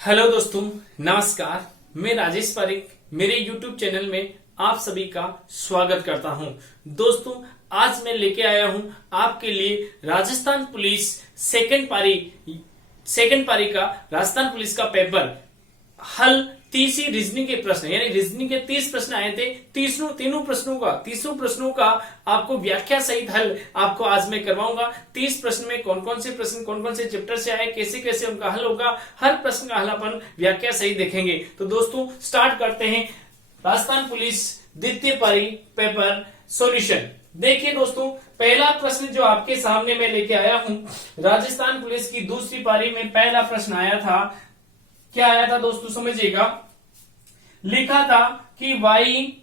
Hello दोस्तों, नमस्कार। मैं राजेश पारिक मेरे YouTube चैनल में आप सभी का स्वागत करता हूं। दोस्तों, आज मैं लेके आया हूं आपके लिए राजस्थान पुलिस सेकंड पारी का राजस्थान पुलिस का पेपर हल 30 रीजनिंग के प्रश्न, यानी रीजनिंग के 30 प्रश्न आए थे। तीसरों प्रश्नों का आपको व्याख्या सहित हल आपको आज मैं करवाऊंगा। 30 प्रश्न में कौन कौन से चैप्टर से आए, कैसे कैसे उनका हल होगा, हर प्रश्न का हल अपन व्याख्या सहित देखेंगे। तो दोस्तों, स्टार्ट करते हैं राजस्थान पुलिस द्वितीय पारी पेपर सॉल्यूशन। देखिए दोस्तों, पहला प्रश्न जो आपके सामने मैं लेके आया हूं, राजस्थान पुलिस की दूसरी पारी में पहला प्रश्न आया था। क्या आया था दोस्तों, समझिएगा। लिखा था कि YPOC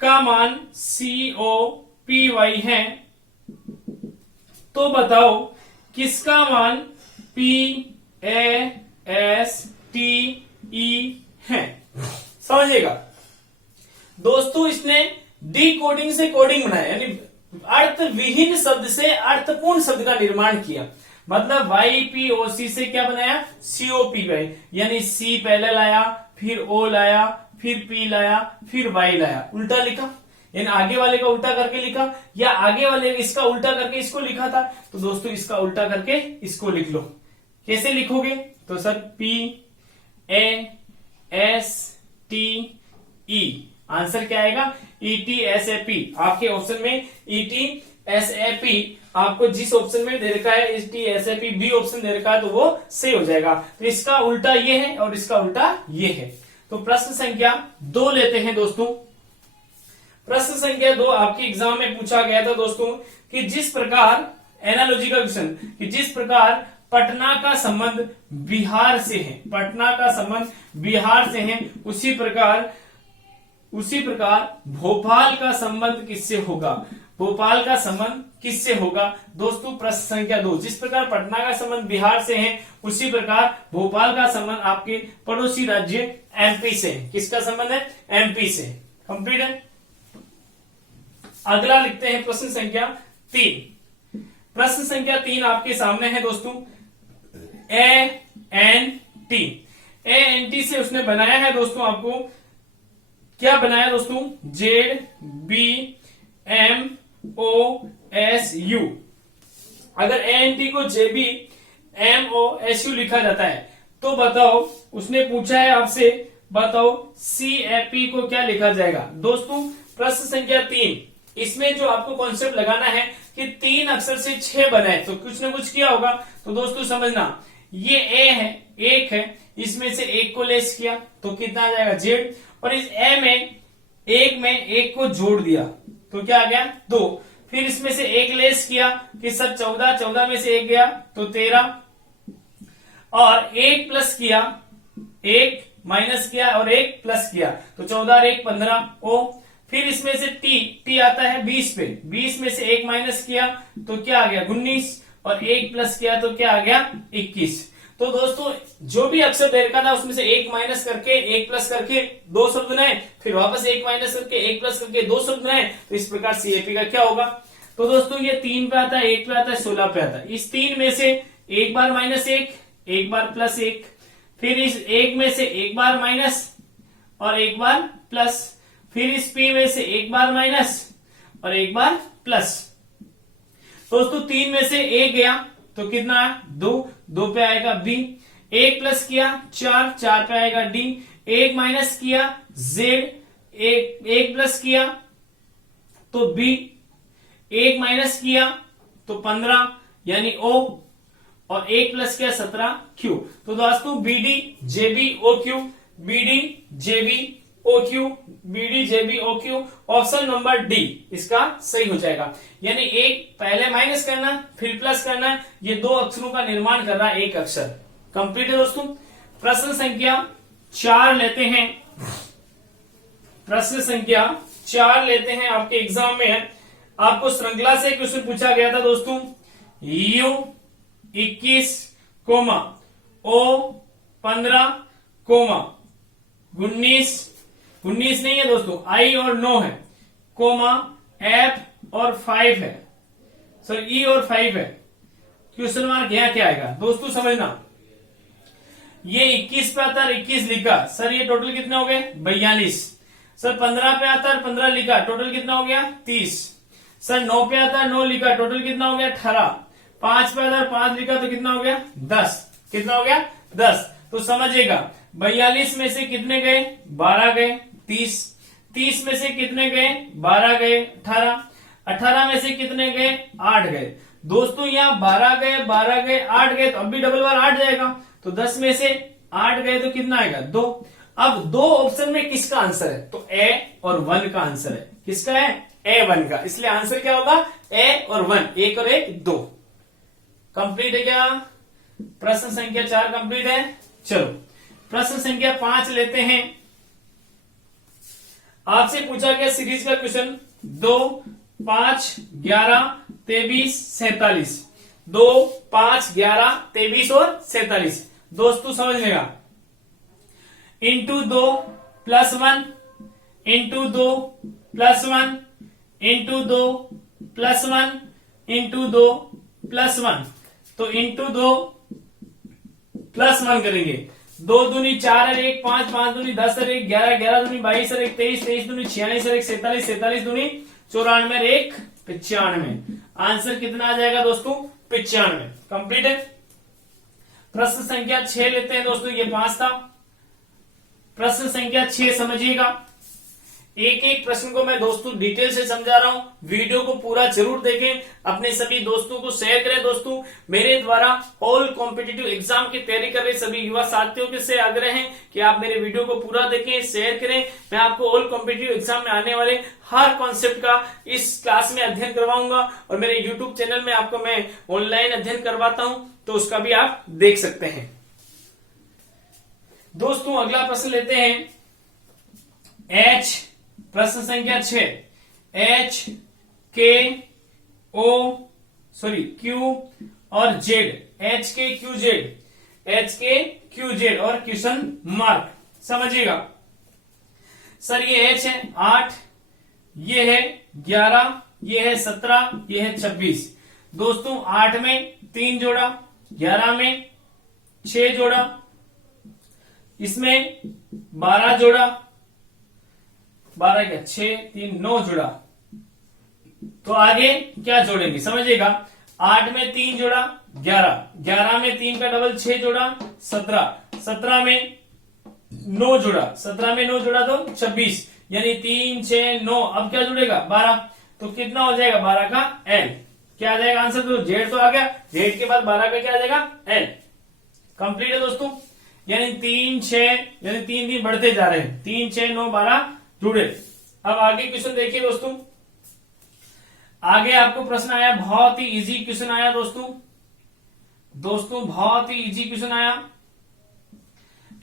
का मान COPY है, तो बताओ किसका मान PASTE है। समझिएगा दोस्तों, इसने डी कोडिंग से कोडिंग बनाया, यानी अर्थ विहीन शब्द से अर्थपूर्ण शब्द का निर्माण किया। मतलब YPOC से क्या बनाया, COPY, यानी C पहले लाया, फिर O लाया, फिर P लाया, फिर Y लाया, उल्टा लिखा। यानी आगे वाले का उल्टा करके लिखा, या आगे वाले इसका उल्टा करके इसको लिखा था, तो दोस्तों इसका उल्टा करके इसको लिख लो। कैसे लिखोगे, तो सर PASTE, आंसर क्या आएगा, ETSAP। आपके ऑप्शन में ETSAP आपको जिस ऑप्शन में दे रखा है ETSAP बी ऑप्शन दे रखा है, तो वो सही हो जाएगा। तो इसका उल्टा ये है और इसका उल्टा ये है। तो प्रश्न संख्या 2 लेते हैं दोस्तों। प्रश्न संख्या 2 आपके एग्जाम में पूछा गया था दोस्तों कि जिस प्रकार एनालॉजी का क्वेश्चन, कि जिस प्रकार पटना का संबंध बिहार से है, उसी प्रकार भोपाल का संबंध किससे होगा। दोस्तों, प्रश्न संख्या 2, जिस प्रकार पटना का संबंध बिहार से है, उसी प्रकार भोपाल का संबंध आपके पड़ोसी राज्य MP से है। किसका संबंध है, MP से। कंप्लीट है। अगला लिखते हैं प्रश्न संख्या 3। प्रश्न संख्या 3 आपके सामने है दोस्तों। ANT से उसने बनाया है दोस्तों, आपको क्या बनाया दोस्तों, ZBMOSU। अगर ANT को JBMOSU लिखा जाता है, तो बताओ, उसने पूछा है आपसे, बताओ CAP को क्या लिखा जाएगा। दोस्तों, प्रश्न संख्या 3, इसमें जो आपको कॉन्सेप्ट लगाना है कि 3 अक्षर से 6 बनाए, तो कुछ ना कुछ किया होगा। तो दोस्तों समझना, ये A है, 1 है, इसमें से 1 को लेस किया तो कितना आ जाएगा, Z, और इस A में 1 को जोड़ दिया तो क्या आ गया, 2। फिर इसमें से 1 लेस किया कि सर 14 में से 1 गया तो 13, और 1 प्लस किया, 1 माइनस किया और 1 प्लस किया, तो 14 और 1 15 O। फिर इसमें से T आता है 20 पे, 20 में से 1 माइनस किया तो क्या आ गया 19, और 1 प्लस किया तो क्या आ गया 21। तो दोस्तों, जो भी अक्षर दे रखा था उसमें से 1 माइनस करके 1 प्लस करके 2 शब्द बनाए, फिर वापस 1 माइनस करके 1 प्लस करके 2 शब्द बनाए, तो इस प्रकार CAP का क्या होगा। तो दोस्तों, ये 3 पे आता है, 1 पे आता है, 16 पे आता है। इस 3 में से एक बार माइनस 1, एक बार प्लस 1, फिर इस 1 में से एक बार माइनस और एक बार प्लस, फिर इस P में से एक बार माइनस और एक बार प्लस। दोस्तों, 3 में से 1 गया तो कितना है, 2 पे आएगा B, 1 प्लस किया 4 पे आएगा D, 1 माइनस किया Z, 1 प्लस किया तो B, 1 माइनस किया तो 15 यानी O, और 1 प्लस किया 17 Q। तो दोस्तों, BD JB OQ option number D इसका सही हो जाएगा। यानी एक पहले माइनस करना फिर प्लस करना, ये 2 अक्षरों का निर्माण कर रहा है एक अक्षर। कंप्लीट है दोस्तों। प्रश्न संख्या 4 लेते हैं। आपके एग्जाम में है, आपको श्रृंखला से क्वेश्चन पूछा गया था दोस्तों। U21 O15 19 नहीं है दोस्तों, I और 9 है, कोमा F और 5 है, सॉरी E और 5 है। क्वेश्चन मार्क यहाँ क्या आएगा दोस्तों समझना। ये 21 पे आता है 21 लिखा सर, ये टोटल कितने हो गए 42। सर 15 पे आता है 15 लिखा, टोटल कितना हो गया 30। सर 9 पे आता है 9 लिखा, टोटल कितना हो गया 18। 5 पे आता है 5 लिखा तो कितना हो गया 10। कितना हो गया 10। तो समझिएगा 42 में से कितने गए 12 गए 30। 30 में से कितने गए 12 गए 18। 18 में से कितने गए 8 गए। दोस्तों यहाँ 12 गए 12 गए 8 गए तो अब भी डबल बार 8 जाएगा, तो 10 में से 8 गए तो कितना आएगा 2। अब 2 ऑप्शन में किसका आंसर है, तो ए और 1 का आंसर है। किसका है A1 का, इसलिए आंसर क्या होगा ए और 1, 1 और 1 2। कंप्लीट है क्या, प्रश्न संख्या 4 कंप्लीट है। चलो प्रश्न संख्या 5 लेते हैं। आपसे पूछा गया सीरीज का क्वेश्चन 2, 5, 11, 23, 47। 2, 5, 11, 23 और 47। दोस्तों समझ लेगा, into 2 plus 1, into 2 plus 1, into 2 plus 1, into 2 plus 1। तो इंटू 2 प्लस 1 करेंगे। 2 दूनी 4 और 1 5, 5 दूनी 10 और 1 11, 11 दूनी 22 और 1 23, 23 दूनी 46 और 1 47, 47 दूनी 94 और 1 95। आंसर कितना आ जाएगा दोस्तों 95। कंप्लीट है। प्रश्न संख्या 6 लेते हैं दोस्तों, ये 5 था। प्रश्न संख्या 6 समझिएगा। एक एक प्रश्न को मैं दोस्तों डिटेल से समझा रहा हूं, वीडियो को पूरा जरूर देखें, अपने सभी दोस्तों को शेयर करें। दोस्तों मेरे द्वारा ऑल कॉम्पिटिटिव एग्जाम की तैयारी कर रहे सभी युवा साथियों के से आग्रह है कि आप मेरे वीडियो को पूरा देखें, शेयर करें। मैं आपको ऑल कॉम्पिटिटिव एग्जाम में आने वाले हर कॉन्सेप्ट का इस क्लास में अध्ययन करवाऊंगा, और मेरे यूट्यूब चैनल में आपको मैं ऑनलाइन अध्ययन करवाता हूं, तो उसका भी आप देख सकते हैं। दोस्तों अगला प्रश्न लेते हैं, एच प्रश्न संख्या 6, एच के ओ सॉरी क्यू और जेड, एच के क्यू जेड, एच के क्यू जेड और क्वेश्चन मार्क। समझिएगा सर, ये एच है 8, ये है 11, ये है 17, ये है 26। दोस्तों 8 में 3 जोड़ा, 11 में 6 जोड़ा, इसमें 12 जोड़ा, 12 क्या 6 3 9 जुड़ा। तो आगे क्या जोड़ेंगे समझिएगा, 8 में 3 जोड़ा 11, 11 में 3 का डबल 6 जोड़ा 17, 17 में 9 जोड़ा, 17 में 9 जोड़ा तो 26, यानी 3 6 9। अब क्या जुड़ेगा 12, तो कितना हो जाएगा 12 का एल। क्या आ जाएगा आंसर, तो जेड तो आ गया, जेड के बाद 12 का क्या आ जाएगा एल। कंप्लीट है दोस्तों, यानी 3 6 यानी 3 दिन बढ़ते जा रहे हैं, 3 6 9 12 जुड़े। अब आगे क्वेश्चन देखिए दोस्तों, आगे आपको प्रश्न आया, बहुत ही इजी क्वेश्चन आया दोस्तों, बहुत ही इजी क्वेश्चन आया।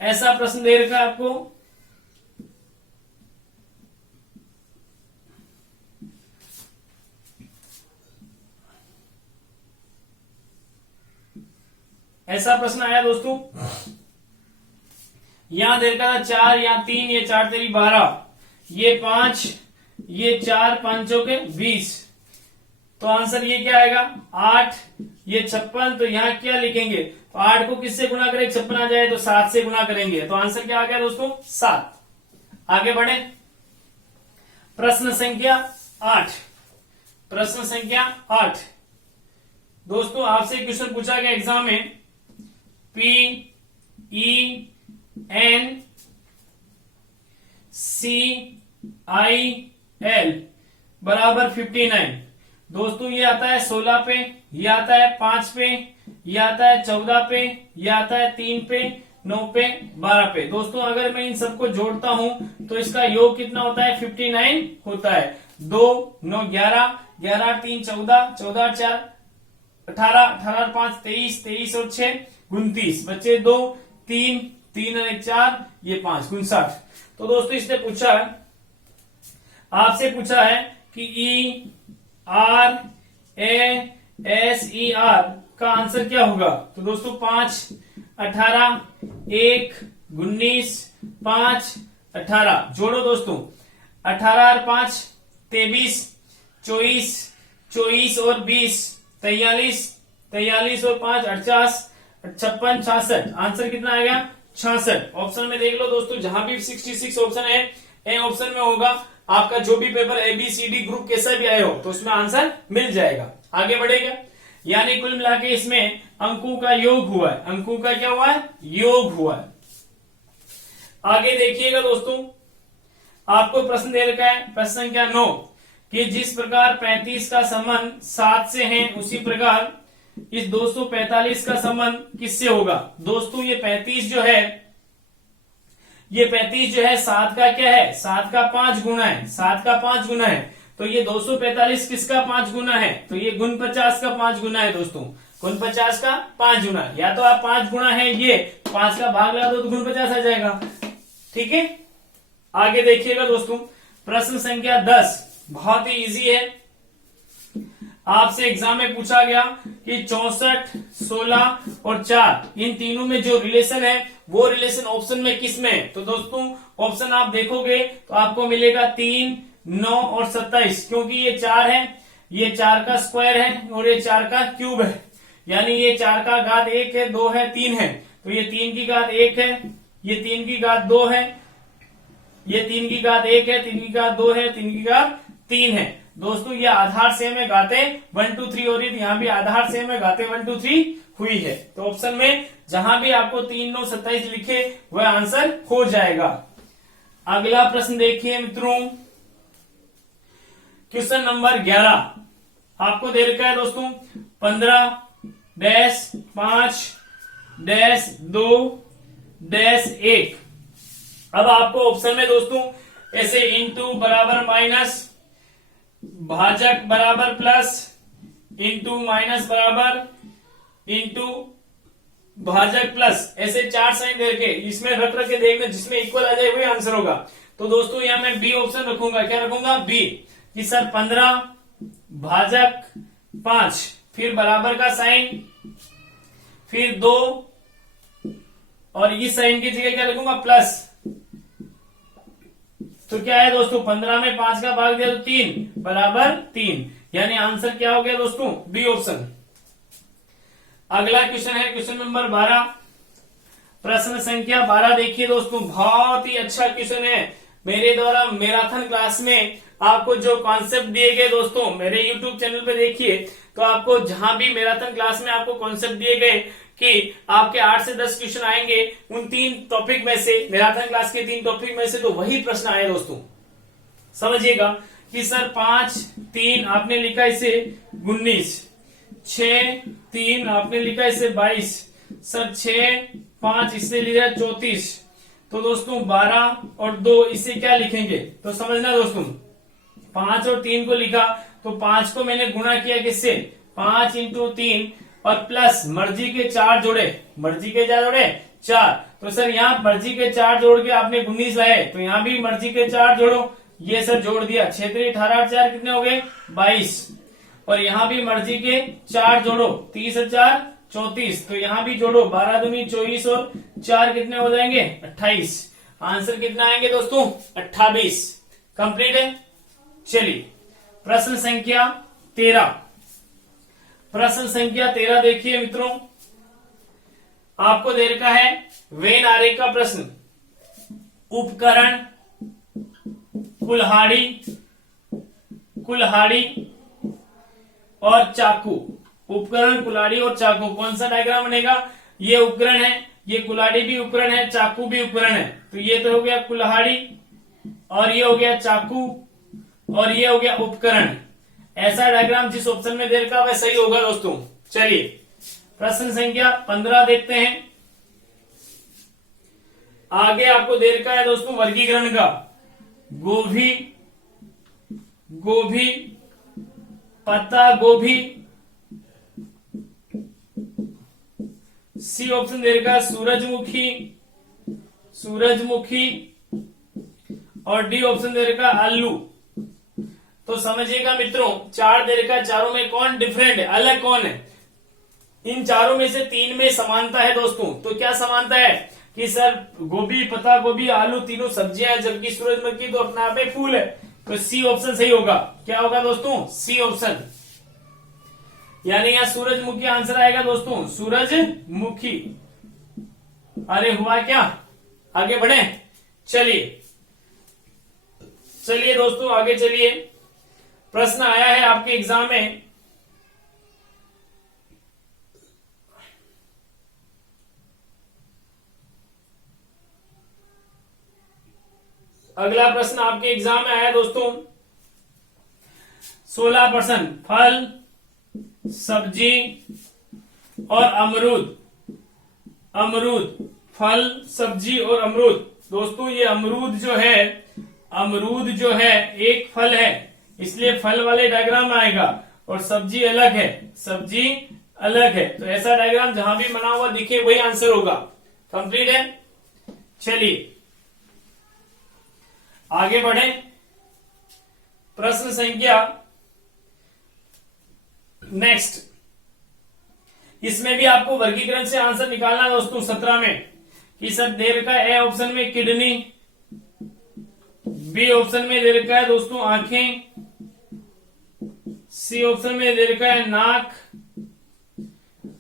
ऐसा प्रश्न दे रखा है आपको, ऐसा प्रश्न आया दोस्तों, यहां दे रखा था 4 या 3, ये 4 तेरी 12, ये 5, ये 4 5 के 20। तो आंसर ये क्या आएगा 8, ये 56। तो यहां क्या लिखेंगे, तो 8 को किससे गुणा करें 56 आ जाए तो 7 से गुणा करेंगे, तो आंसर क्या आ गया दोस्तों 7। आगे बढ़े, प्रश्न संख्या 8, प्रश्न संख्या 8। दोस्तों आपसे क्वेश्चन पूछा गया एग्जाम में, PEN CIL बराबर 59। दोस्तों ये आता है 16 पे, ये आता है 5 पे, ये आता है 14 पे, ये आता है 3 पे, 9 पे, 12 पे। दोस्तों अगर मैं इन सबको जोड़ता हूं तो इसका योग कितना होता है 59 होता है। 2 9 11, 11 3 14, 14 4 18, 18 5 23, 23 और 6 29, बच्चे 2 3 3 और 1 4, ये 5 59। तो दोस्तों इसने पूछा है, आपसे पूछा है कि ERASER का आंसर क्या होगा। तो दोस्तों 5 18 1 19 5 18 जोड़ो दोस्तों, 18 और 5 23, 24 24 और 20 43 43 और 5 48, 56 66। आंसर कितना आ गया? 66। ऑप्शन में देख लो दोस्तों, जहां भी 66 ऑप्शन है, ए ऑप्शन में होगा। आपका जो भी पेपर ABCD ग्रुप कैसा भी आए हो तो उसमें आंसर मिल जाएगा। आगे बढ़ेगा, यानी कुल मिला के इसमें अंकों का योग हुआ है। अंकों का क्या हुआ है? योग हुआ है। आगे देखिएगा दोस्तों, आपको प्रश्न दे रखा है प्रश्न संख्या 9 कि जिस प्रकार 35 का संबंध 7 से है, उसी प्रकार इस 245 का संबंध किससे होगा? दोस्तों ये 35 जो है, ये 35 जो है 7 का क्या है? 7 का 5 गुना है। 7 का 5 गुना है, तो ये 245 किसका 5 गुना है? तो ये गुण 50 का 5 गुना है दोस्तों। गुण 50 का 5 गुना, या तो आप 5 गुना है, ये 5 का भाग लगा दो तो गुण 50 आ जाएगा। ठीक है, आगे देखिएगा दोस्तों, प्रश्न संख्या 10 बहुत ही इजी है। आपसे एग्जाम में पूछा गया कि 64, 16 और 4 इन तीनों में जो रिलेशन है वो रिलेशन ऑप्शन में किस में है? तो दोस्तों ऑप्शन आप देखोगे तो आपको मिलेगा 3, 9 और 27, क्योंकि ये 4 है, ये 4 का स्क्वायर है और ये 4 का क्यूब है, यानी ये 4 का घात 1 है, 2 है, 3 है, तो ये 3 की घात 1 है, ये 3 की घात 2 है, ये 3 की घात 1 है, 3 की घात 2 है, 3 की घात 3 है। दोस्तों ये आधार सेम है, घाते 1 2 3 हो रही थी, यहाँ भी आधार सेम है, घाते 1 2 3 हुई है। तो ऑप्शन में जहां भी आपको 3, 9, 27 लिखे वह आंसर हो जाएगा। अगला प्रश्न देखिए मित्रों, क्वेश्चन नंबर 11 आपको दे रखा है दोस्तों 15-5-2-1। अब आपको ऑप्शन में दोस्तों ऐसे इंटू बराबर माइनस, भाजक बराबर प्लस, इंटू माइनस बराबर, इंटू भाजक प्लस, ऐसे 4 साइन दे के इसमें रख के देखना, जिसमें इक्वल आ जाए वही आंसर होगा। तो दोस्तों यहां मैं बी ऑप्शन रखूंगा। क्या रखूंगा? बी, कि सर 15 भाजक 5, फिर बराबर का साइन, फिर 2 और इस साइन की जगह क्या लिखूंगा? प्लस। तो क्या है दोस्तों, 15 में 5 का भाग दिया तो 3 बराबर 3, यानी आंसर क्या हो गया दोस्तों? B option. अगला क्वेश्चन है क्वेश्चन नंबर 12, प्रश्न संख्या 12 देखिए दोस्तों, बहुत ही अच्छा क्वेश्चन है। मेरे द्वारा मैराथन क्लास में आपको जो कॉन्सेप्ट दिए गए दोस्तों, मेरे यूट्यूब चैनल पे देखिए, तो आपको जहां भी मैराथन क्लास में आपको कॉन्सेप्ट दिए गए कि आपके 8 से 10 क्वेश्चन आएंगे उन 3 टॉपिक में से, मैराथन क्लास के 3 टॉपिक में से, तो वही प्रश्न आए दोस्तों। समझिएगा कि सर 5, 3 आपने लिखा इसे 19, 6, 3 आपने लिखा इसे 22, सर 6, 5 इससे लिखा 34, तो दोस्तों 12 और 2 इससे क्या लिखेंगे? तो समझना दोस्तों, 5 और 3 को लिखा तो 5 को मैंने गुणा किया किससे? 5 इंटू 3 और प्लस मर्जी के 4 जोड़े, मर्जी के 4 जोड़े 4, तो सर यहाँ मर्जी के 4 जोड़ के आपने 19 लाए, तो यहाँ भी मर्जी के 4 जोड़ो, ये सर जोड़ दिया, 6 3 18 4 कितने हो गए? 22, और यहाँ भी मर्जी के 4 जोड़ो, 30 और 4 34, तो यहाँ भी जोड़ो, 12 दूनी 24 और 4 कितने हो जाएंगे? 28। आंसर कितना आएंगे दोस्तों? 28। कंप्लीट है। चलिए प्रश्न संख्या 13, प्रश्न संख्या 13 देखिए मित्रों, आपको दे रखा है वेन आरेख का प्रश्न। उपकरण, कुल्हाड़ी, कुल्हाड़ी और चाकू, उपकरण, कुल्हाड़ी और चाकू, कौन सा डायग्राम बनेगा? ये उपकरण है, ये कुल्हाड़ी भी उपकरण है, चाकू भी उपकरण है, तो ये तो हो गया कुल्हाड़ी और ये हो गया चाकू और ये हो गया उपकरण। ऐसा डायग्राम जिस ऑप्शन में दे रखा वह सही होगा दोस्तों। चलिए प्रश्न संख्या 15 देखते हैं। आगे आपको दे रखा है दोस्तों वर्गीकरण का, गोभी, गोभी, पत्ता गोभी, सी ऑप्शन दे रखा सूरजमुखी, सूरजमुखी, और डी ऑप्शन दे रखा आलू। तो समझिएगा मित्रों, 4 दे रखा, चारों में कौन डिफरेंट है, अलग कौन है? इन चारों में से 3 में समानता है दोस्तों। तो क्या समानता है कि सर गोभी, पत्ता गोभी, आलू तीनों सब्जियां हैं, जबकि सूरजमुखी तो अपने आप में फूल है। तो सी ऑप्शन सही होगा। क्या होगा दोस्तों? C option. यानी यहाँ सूरजमुखी आंसर आएगा दोस्तों, सूरजमुखी। अरे हुआ क्या, आगे बढ़े, चलिए दोस्तों आगे चलिए। प्रश्न आया है आपके एग्जाम में, अगला प्रश्न आपके एग्जाम में आया दोस्तों 16%, फल, सब्जी और अमरूद। फल, सब्जी और अमरूद। दोस्तों ये अमरूद जो है एक फल है, इसलिए फल वाले डायग्राम में आएगा, और सब्जी अलग है, तो ऐसा डायग्राम जहां भी बना हुआ दिखे वही आंसर होगा। कंप्लीट है, चलिए आगे बढ़े। प्रश्न संख्या नेक्स्ट, इसमें भी आपको वर्गीकरण से आंसर निकालना है दोस्तों 17 में, कि सर दे रखा है ए ऑप्शन में किडनी, बी ऑप्शन में दे रखा है दोस्तों आंखें, सी ऑप्शन में दे रखा है नाक,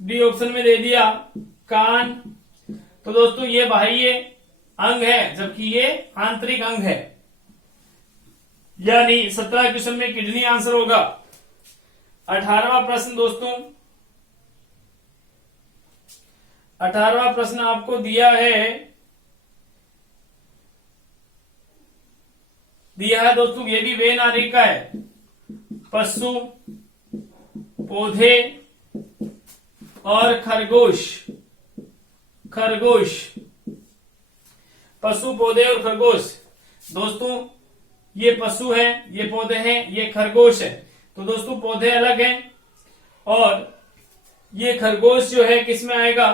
डी ऑप्शन में दे दिया कान। तो दोस्तों ये बाह्य अंग है, जबकि ये आंतरिक अंग है, यानी 17 क्वेश्चन में किडनी आंसर होगा। 18वां प्रश्न दोस्तों, 18वां प्रश्न आपको दिया है दोस्तों, ये भी वे नारी का है। पशु, पौधे और खरगोश। पशु, पौधे और खरगोश। दोस्तों ये पशु है, ये पौधे हैं, ये खरगोश है। तो दोस्तों पौधे अलग हैं, और ये खरगोश जो है किस में आएगा,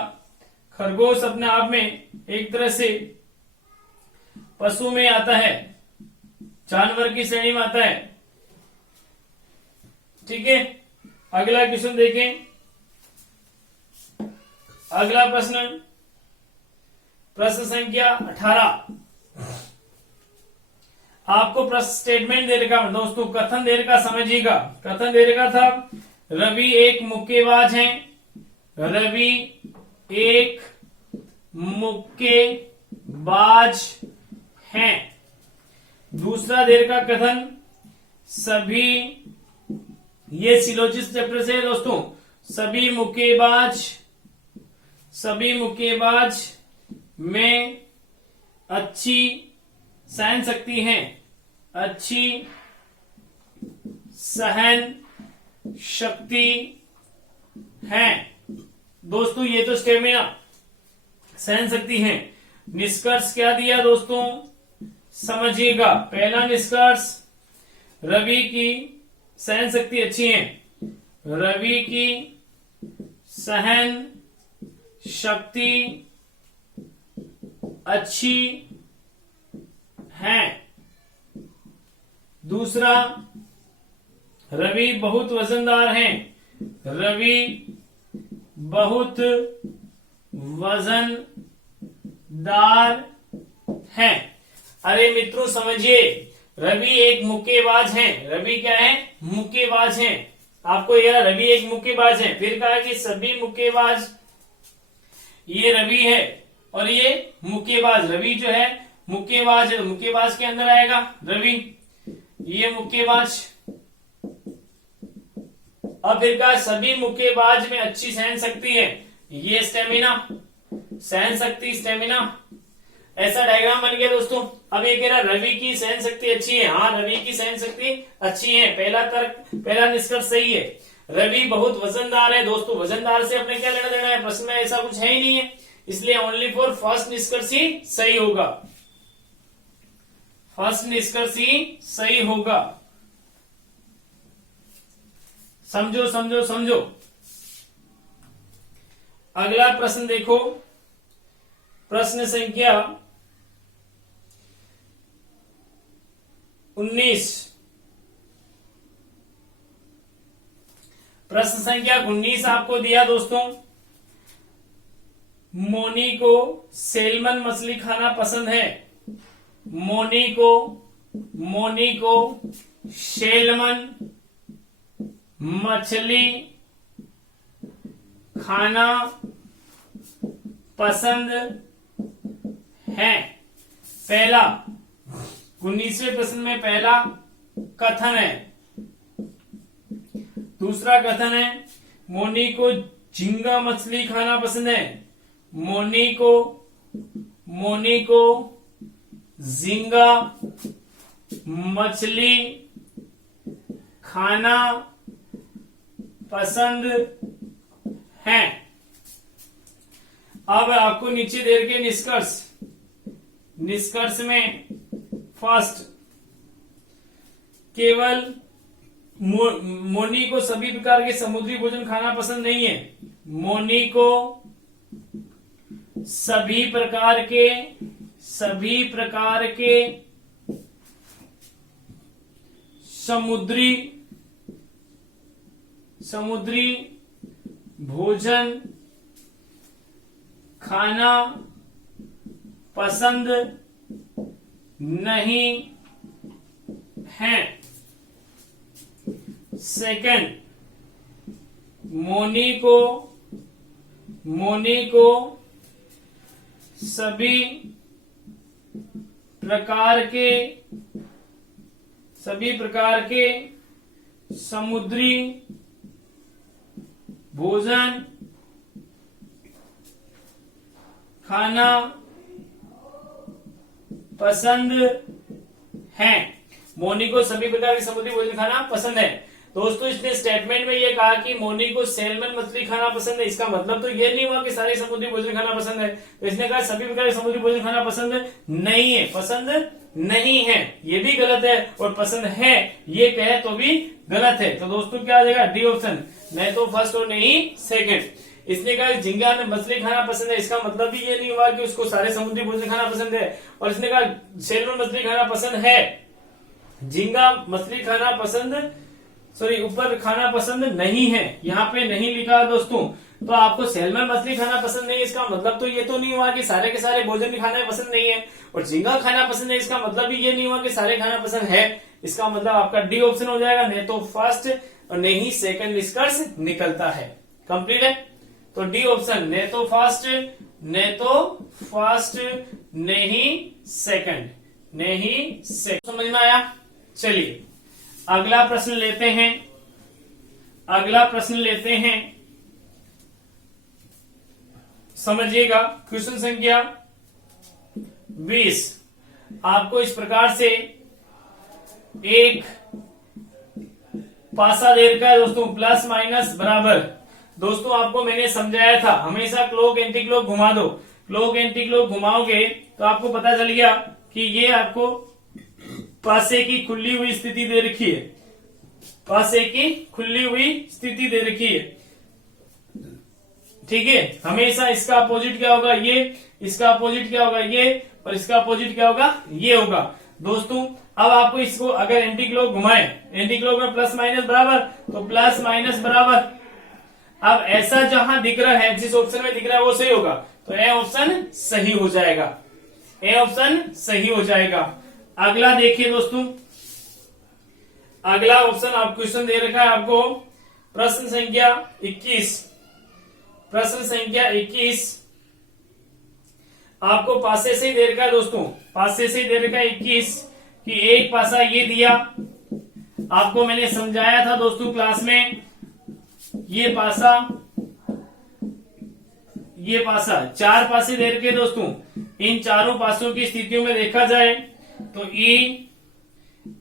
खरगोश अपने आप में एक तरह से पशु में आता है, जानवर की श्रेणी में आता है। ठीक है, अगला क्वेश्चन देखें। अगला प्रश्न संख्या 18। आपको प्रश्न स्टेटमेंट दे रखा दोस्तों, कथन दे रखा, समझिएगा। कथन दे रखा था, रवि एक मुक्केबाज है। रवि एक मुक्केबाज हैं। दूसरा देर का कथन, सभी, ये सिलोजिस्ट चैप्टर से है दोस्तों, सभी मुक्केबाज में अच्छी सहन शक्ति है, अच्छी सहन शक्ति है। दोस्तों ये तो स्टेमिना, सहन शक्ति है। निष्कर्ष क्या दिया दोस्तों, समझिएगा। पहला निष्कर्ष, रवि की सहन शक्ति अच्छी है। रवि की सहन शक्ति अच्छी है। दूसरा, रवि बहुत वजनदार हैं। रवि बहुत वजनदार हैं। अरे मित्रों समझिए, रवि एक मुक्केबाज हैं। रवि क्या है, मुक्केबाज हैं। आपको यह रवि एक मुक्केबाज है। फिर कहा कि सभी मुक्केबाज, ये रवि है और ये मुक्केबाज। रवि जो है मुक्केबाज है, मुक्केबाज के अंदर आएगा रवि, ये मुक्केबाज। अब फिर कहा सभी मुक्केबाज में अच्छी सहन शक्ति है, ये स्टेमिना, सहन शक्ति स्टेमिना, ऐसा डायग्राम बन गया दोस्तों। अब ये कह रहा रवि की सहन शक्ति अच्छी है। हाँ, रवि की सहन शक्ति अच्छी है, पहला तर्क, पहला निष्कर्ष सही है। रवि बहुत वजनदार है। दोस्तों वजनदार से अपने क्या लेना देना है, प्रश्न में ऐसा कुछ है ही नहीं है, इसलिए ओनली फॉर फर्स्ट निष्कर्ष ही सही होगा। फर्स्ट निष्कर्ष ही सही होगा। समझो समझो समझो। अगला प्रश्न देखो, प्रश्न संख्या 19। प्रश्न संख्या 19 आपको दिया दोस्तों, मोनी को सेल्मन मछली खाना पसंद है। मोनी को सेल्मन मछली खाना पसंद है। पहला 19वें प्रश्न में पहला कथन है। दूसरा कथन है मोनी को झींगा मछली खाना पसंद है। मोनी को झींगा मछली खाना पसंद है। अब आपको नीचे दे रखे निष्कर्ष में फर्स्ट, केवल मोनी को सभी प्रकार के समुद्री भोजन खाना पसंद नहीं है। मोनी को सभी प्रकार के समुद्री भोजन खाना पसंद नहीं है। सेकंड, मोनी को सभी प्रकार के समुद्री भोजन खाना पसंद है। मोनी को सभी प्रकार के समुद्री भोजन खाना पसंद है। दोस्तों इसने स्टेटमेंट में ये कहा कि मोनी को सैल्मन मछली खाना पसंद है। इसका मतलब तो ये नहीं हुआ कि सारे समुद्री भोजन खाना पसंद है। तो इसने कहा सभी प्रकार के समुद्री भोजन खाना पसंद नहीं है। पसंद नहीं है ये भी गलत है, और पसंद है ये कहे तो भी गलत है। तो दोस्तों क्या आ जाएगा? डी ऑप्शन, नहीं तो फर्स्ट और नहीं सेकंड। इसने कहा झींगा मछली खाना पसंद है। इसका मतलब भी ये नहीं हुआ कि उसको सारे समुद्री भोजन खाना पसंद है। और इसने कहा सैल्मन मछली खाना पसंद है, झींगा मछली खाना पसंद ऊपर खाना पसंद नहीं है, यहाँ पे नहीं लिखा दोस्तों। तो आपको सैल्मन मछली खाना पसंद नहीं है, इसका मतलब तो ये तो नहीं हुआ कि सारे के सारे भोजन भी खाना पसंद नहीं है। और झींगा खाना पसंद है, इसका मतलब भी ये नहीं हुआ कि सारे खाना पसंद है। इसका मतलब आपका डी ऑप्शन हो जाएगा, नहीं तो फर्स्ट और नहीं सेकंड निष्कर्ष निकलता है। कंप्लीट है। तो डी ऑप्शन, नहीं तो फर्स्ट नहीं सेकंड, नहीं सेकंड। समझ में आया? चलिए अगला प्रश्न लेते हैं। समझिएगा क्वेश्चन संख्या 20। आपको इस प्रकार से एक पासा दे रखा है दोस्तों, प्लस माइनस बराबर। दोस्तों आपको मैंने समझाया था हमेशा क्लॉक एंटी क्लॉक घुमा दो। क्लॉक एंटी क्लॉक घुमाओगे तो आपको पता चल गया कि ये आपको पासे की खुली हुई स्थिति दे रखी है। पासे की खुली हुई स्थिति दे रखी है, ठीक है। हमेशा इसका अपोजिट क्या होगा? ये। इसका अपोजिट क्या होगा? ये। और इसका अपोजिट क्या होगा? ये होगा। दोस्तों अब आपको इसको अगर एंटी क्लॉक घुमाए, एंटी क्लॉक में प्लस माइनस बराबर, तो प्लस माइनस बराबर। अब ऐसा जहां दिख रहा है, जिस ऑप्शन में दिख रहा है वो सही होगा, तो ए ऑप्शन सही हो जाएगा। ए ऑप्शन सही हो जाएगा। अगला देखिए दोस्तों, अगला ऑप्शन आप क्वेश्चन दे रखा है आपको प्रश्न संख्या 21। प्रश्न संख्या 21 आपको पासे से ही दे रखा है दोस्तों, पासे से ही दे रखा है 21 कि एक पासा ये दिया। आपको मैंने समझाया था दोस्तों क्लास में, ये पासा चार पासे दे रखे दोस्तों। इन चारों पासों की स्थितियों में देखा जाए तो E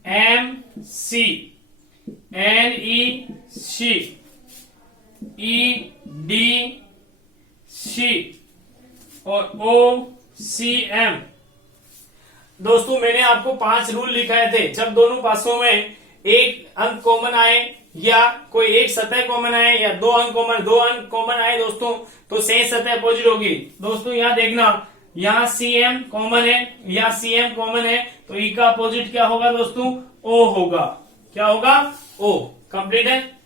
M C, N E C, E D C और ओ सी एम। दोस्तों मैंने आपको 5 रूल लिखाए थे। जब दोनों पासों में एक अंक कॉमन आए या कोई एक सतह कॉमन आए या दो अंक कॉमन आए दोस्तों, तो शेष सतह अपोजिट होगी। दोस्तों यहाँ देखना, यहाँ सीएम कॉमन है, यहाँ सीएम कॉमन है, तो ई का अपोजिट क्या होगा दोस्तों? ओ होगा। क्या होगा? ओ। कंप्लीट है।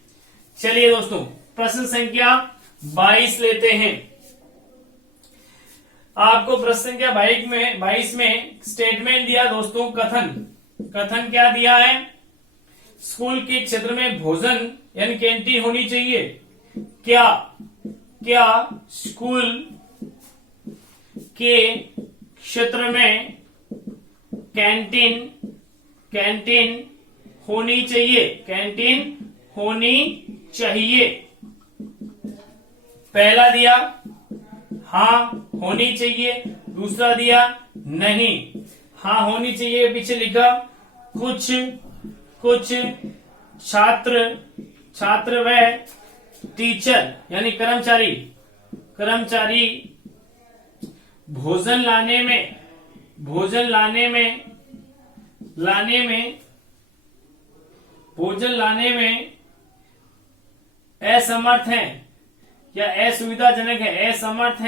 चलिए दोस्तों प्रश्न संख्या 22 लेते हैं। आपको प्रश्न संख्या 22 में स्टेटमेंट दिया दोस्तों, कथन क्या दिया है? स्कूल के क्षेत्र में भोजन यानी कैंटीन होनी चाहिए। क्या क्या स्कूल के क्षेत्र में कैंटीन कैंटीन होनी चाहिए? कैंटीन होनी चाहिए। पहला दिया हाँ होनी चाहिए, दूसरा दिया नहीं। हाँ होनी चाहिए पीछे लिखा कुछ छात्र व टीचर यानी कर्मचारी भोजन लाने में असमर्थ हैं या असुविधाजनक है? असमर्थ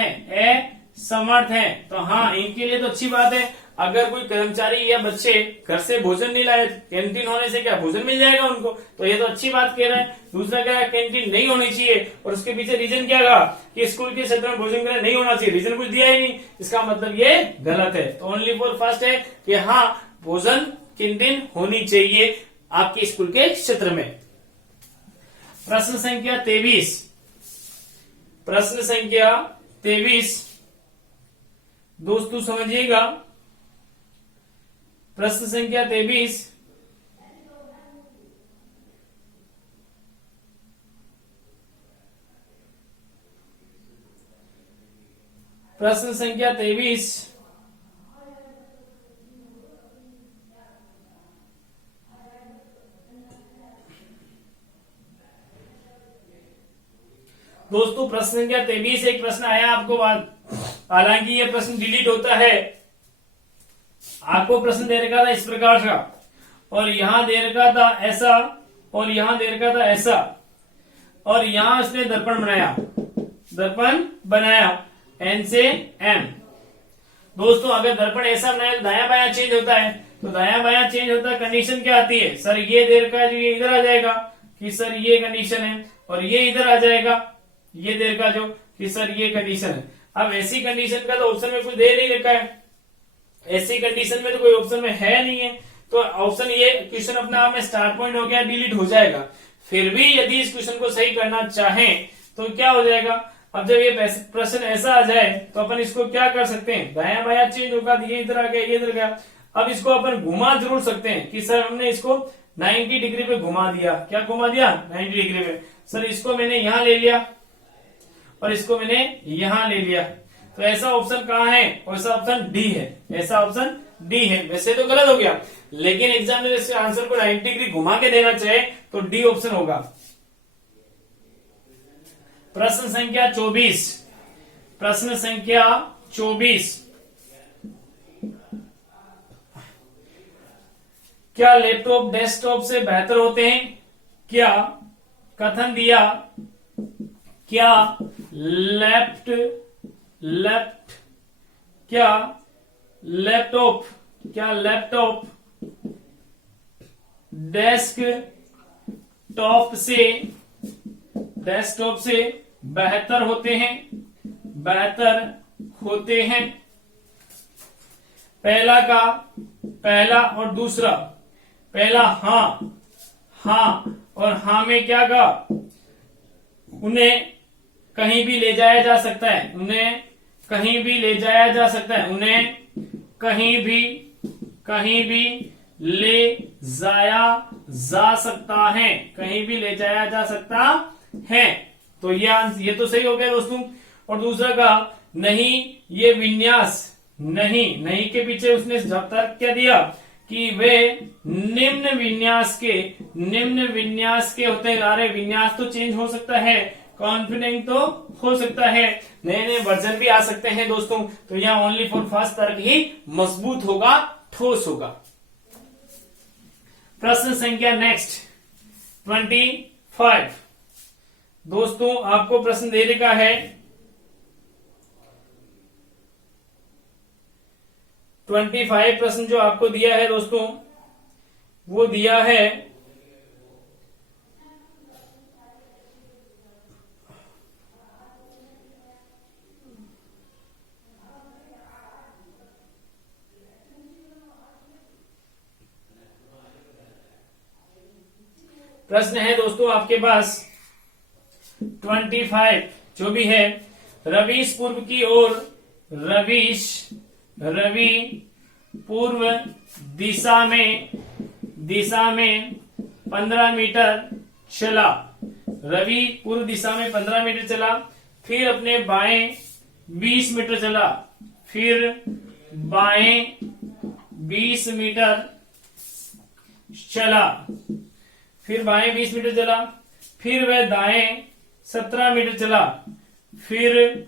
है। तो हाँ इनके लिए तो अच्छी बात है। अगर कोई कर्मचारी या बच्चे घर से भोजन नहीं लाए, कैंटीन होने से क्या भोजन मिल जाएगा उनको, तो ये तो अच्छी बात कह रहा है। दूसरा क्या है, कैंटीन नहीं होनी चाहिए, और उसके पीछे रीजन क्या कहा कि स्कूल के क्षेत्र में भोजन ग्रह नहीं होना चाहिए, रीजन कुछ दिया ही नहीं, इसका मतलब ये गलत है। तो ओनली फॉर फर्स्ट है कि हाँ भोजन कैंटीन होनी चाहिए आपके स्कूल के क्षेत्र में। प्रश्न संख्या 23 दोस्तों समझिएगा। प्रश्न संख्या 23 दोस्तों प्रश्न संख्या 23 एक प्रश्न आया आपको, हालांकि ये प्रश्न डिलीट होता है। आपको प्रश्न दे रखा था इस प्रकार का, और यहां दे रखा था ऐसा, और यहां दे रखा था ऐसा, और यहां इसने दर्पण बनाया एन से एम। दोस्तों अगर दर्पण ऐसा बनाया दाया बाया चेंज होता है, तो दाया बाया चेंज होता है, कंडीशन क्या आती है सर ये दे रखा है जो ये इधर आ जाएगा कि सर ये कंडीशन है, और ये इधर आ जाएगा ये दे रखा जो कि सर ये कंडीशन है। अब ऐसी कंडीशन का तो ऑप्शन में कुछ दे नहीं रखा है, ऐसी कंडीशन में तो कोई ऑप्शन में है नहीं है, तो ऑप्शन ये क्वेश्चन अपने आप में स्टार्ट पॉइंट हो गया, डिलीट हो जाएगा। फिर भी यदि इस क्वेश्चन को सही करना चाहें तो क्या हो जाएगा, अब जब ये प्रश्न ऐसा आ जाए तो अपन इसको क्या कर सकते हैं, दाया बाया चेंज होगा, ये इधर आ गया ये इधर गया। अब इसको अपन घुमा जरूर सकते हैं कि सर हमने इसको 90 डिग्री पे घुमा दिया। क्या घुमा दिया 90 डिग्री पे, सर इसको मैंने यहां ले लिया और इसको मैंने यहां ले लिया, तो ऐसा ऑप्शन कहां है, ऐसा ऑप्शन डी है, ऐसा ऑप्शन डी है। वैसे तो गलत हो गया, लेकिन एग्जाम में इसके आंसर को 90 डिग्री घुमा के देना चाहे तो डी ऑप्शन होगा। प्रश्न संख्या 24 क्या लैपटॉप डेस्कटॉप से बेहतर होते हैं? क्या कथन दिया, क्या लैपटॉप डेस्कटॉप से बेहतर होते हैं? पहला और दूसरा, पहला हाँ और हाँ में क्या कहा, उन्हें कहीं भी ले जाया जा सकता है, उन्हें कहीं भी ले जाया जा सकता है, उन्हें कहीं भी ले जाया जा सकता है, कहीं भी ले जाया जा सकता है। तो ये तो सही हो गया दोस्तों। और दूसरा का नहीं, ये विन्यास नहीं के पीछे उसने तर्क क्या दिया कि वे निम्न विन्यास के होते हैं। अरे विन्यास तो चेंज हो सकता है, कॉन्फिडेंट तो हो सकता है, नए वर्जन भी आ सकते हैं दोस्तों। तो यहाँ ओनली फॉर फर्स्ट तर्क ही मजबूत होगा, ठोस होगा। प्रश्न संख्या नेक्स्ट 25 दोस्तों आपको प्रश्न दे रखा है 25 प्रश्न जो आपको दिया है दोस्तों वो दिया है प्रश्न है दोस्तों आपके पास 25 जो भी है, रवीश पूर्व की ओर, रवि पूर्व दिशा में 15 मीटर चला। रवि पूर्व दिशा में 15 मीटर चला, फिर अपने बाएं 20 मीटर चला, फिर बाएं 20 मीटर चला, फिर बाएं 20 मीटर चला, फिर वह दाएं 17 मीटर चला, फिर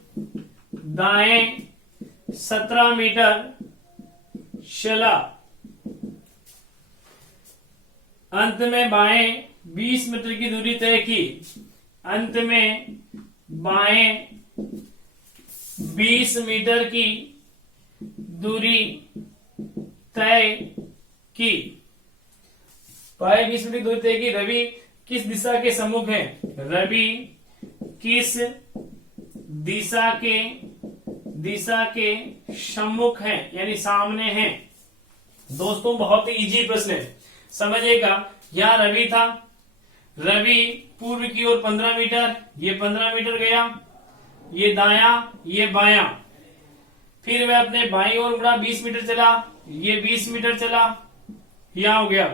दाएं 17 मीटर चला, अंत में बाएं 20 मीटर की दूरी तय की। अंत में बाएं 20 मीटर की दूरी तय की। बाएं 20 मीटर की दूरी तय की। रवि किस दिशा के सम्मुख है? रवि किस दिशा के सम्मुख है, यानी सामने है। दोस्तों बहुत ही इजी प्रश्न है, समझिएगा। यहां रवि था, रवि पूर्व की ओर 15 मीटर, ये 15 मीटर गया, ये दाया, ये बाया, फिर वह अपने बाईं ओर मुड़ा, 20 मीटर चला, ये 20 मीटर चला, यहां हो गया।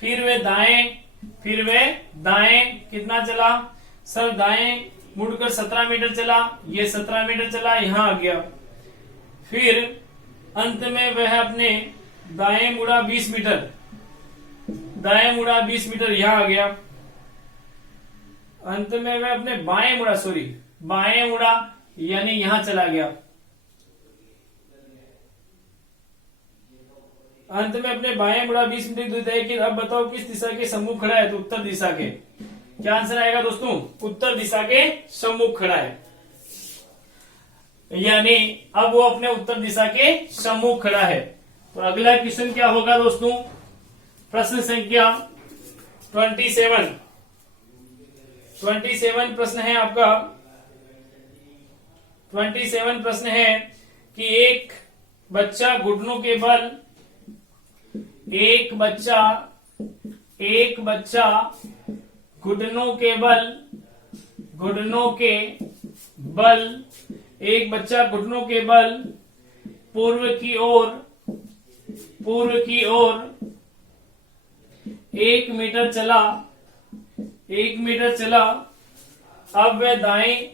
फिर वे दाएं कितना चला सर? दाएं मुड़कर 17 मीटर चला, ये 17 मीटर चला, यहां आ गया। फिर अंत में वह अपने दाएं मुड़ा 20 मीटर, दाएं मुड़ा 20 मीटर, यहां आ गया। अंत में वह अपने बाएं मुड़ा यानी यहां चला गया। अंत में अपने बाएं मुड़ा 20 मीटर दूर तय की। अब बताओ किस दिशा के सम्मुख खड़ा है? तो उत्तर दिशा के। क्या आंसर आएगा दोस्तों? उत्तर दिशा के सम्मुख खड़ा है, यानी अब वो अपने उत्तर दिशा के सम्मुख खड़ा है। तो अगला क्वेश्चन क्या होगा दोस्तों? प्रश्न संख्या 27 प्रश्न है आपका। 27 प्रश्न है कि एक बच्चा घुटनों के बल घुटनों के बल पूर्व की ओर 1 मीटर चला। अब वह दाएं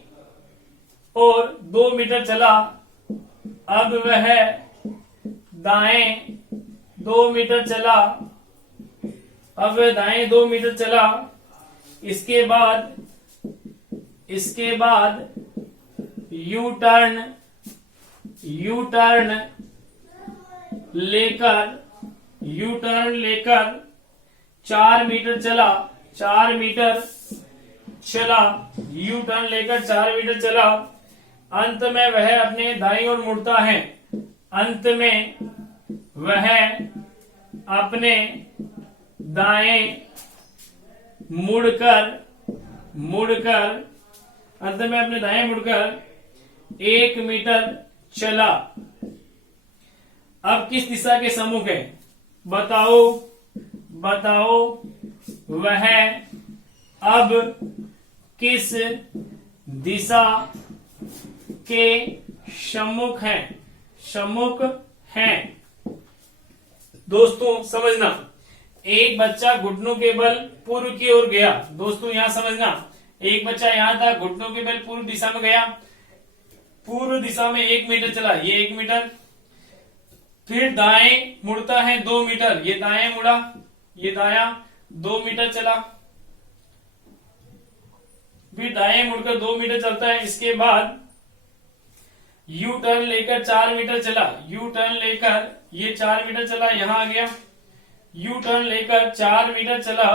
और 2 मीटर चला। अब वह दाएं 2 मीटर चला। अब वह दाएं 2 मीटर चला। इसके बाद यू टर्न लेकर 4 मीटर चला। यू टर्न लेकर 4 मीटर चला। अंत में वह अपने दाईं ओर मुड़ता है। अंत में वह अपने दाएं मुड़कर 1 मीटर चला। अब किस दिशा के सम्मुख है? बताओ वह अब किस दिशा के सम्मुख है? दोस्तों समझना, एक बच्चा घुटनों के बल पूर्व की ओर गया। दोस्तों यहां समझना, एक बच्चा यहां था, घुटनों के बल पूर्व दिशा में गया, पूर्व दिशा में 1 मीटर चला, ये 1 मीटर। फिर दाएं मुड़ता है 2 मीटर, ये दाएं मुड़ा, ये दाया 2 मीटर चला। फिर दाएं मुड़कर 2 मीटर चलता है। इसके बाद यू टर्न लेकर 4 मीटर चला। यू टर्न लेकर ये 4 मीटर चला, यहां आ गया। यू टर्न लेकर 4 मीटर चला।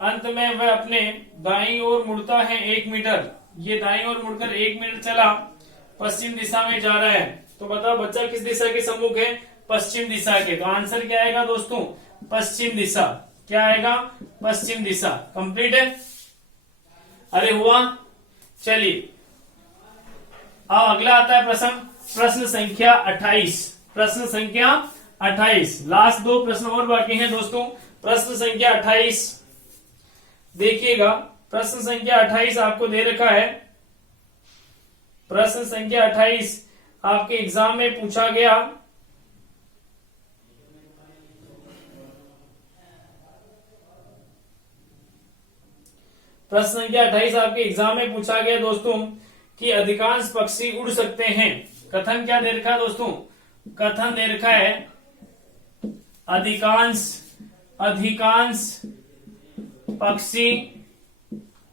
अंत में वह अपने दाईं ओर मुड़ता है 1 मीटर, ये दाईं ओर मुड़कर 1 मीटर चला, पश्चिम दिशा में जा रहा है। तो बताओ बच्चा किस दिशा के सम्मुख है? पश्चिम दिशा के। तो आंसर क्या आएगा दोस्तों? पश्चिम दिशा। क्या आएगा? पश्चिम दिशा। कंप्लीट है? अरे हुआ? चलिए अब अगला आता है प्रश्न संख्या 28। लास्ट 2 प्रश्न और बाकी हैं दोस्तों। प्रश्न संख्या 28 देखिएगा। प्रश्न संख्या 28 आपको दे रखा है। प्रश्न संख्या 28 आपके एग्जाम में पूछा गया। प्रश्न संख्या 28 आपके एग्जाम में पूछा गया दोस्तों कि अधिकांश पक्षी उड़ सकते हैं। कथन क्या दे रखा है दोस्तों? कथन दे रखा है अधिकांश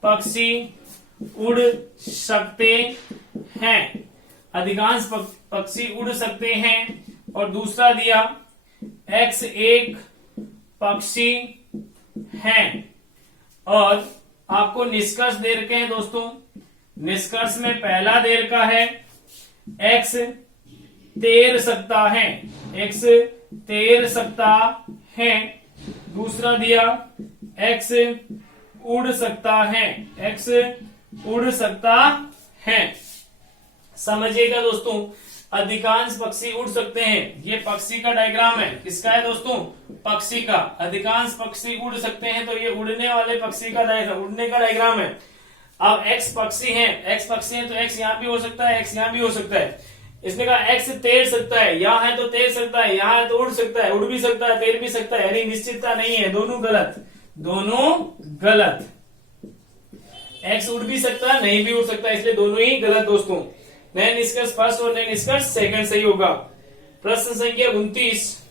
पक्षी उड़ सकते हैं। अधिकांश पक्षी उड़ सकते हैं। और दूसरा दिया X एक पक्षी है। और आपको निष्कर्ष दे रखे हैं दोस्तों। निष्कर्ष में पहला दे रखा है X तैर सकता है। X तैर सकता है। दूसरा दिया X उड़ सकता है। X उड़ सकता है। समझिएगा दोस्तों, अधिकांश पक्षी उड़ सकते हैं। ये पक्षी का डायग्राम है। किसका है दोस्तों? पक्षी का। अधिकांश पक्षी उड़ सकते हैं, तो ये उड़ने वाले पक्षी का उड़ने का डायग्राम है। अब X पक्षी है तो X यहाँ भी हो सकता है, X यहाँ भी हो सकता है। इसने कहा X तैर सकता है, यहाँ है तो तैर सकता है, यहाँ है तो उड़ सकता है, उड़ भी सकता है, तैर भी सकता है, यानी निश्चितता नहीं है। दोनों गलत। X उड़ भी सकता है, नहीं भी उड़ सकता है, इसलिए दोनों ही गलत दोस्तों। नए निष्कर्ष फर्स्ट और नए निष्कर्ष सेकंड सही होगा। प्रश्न संख्या 29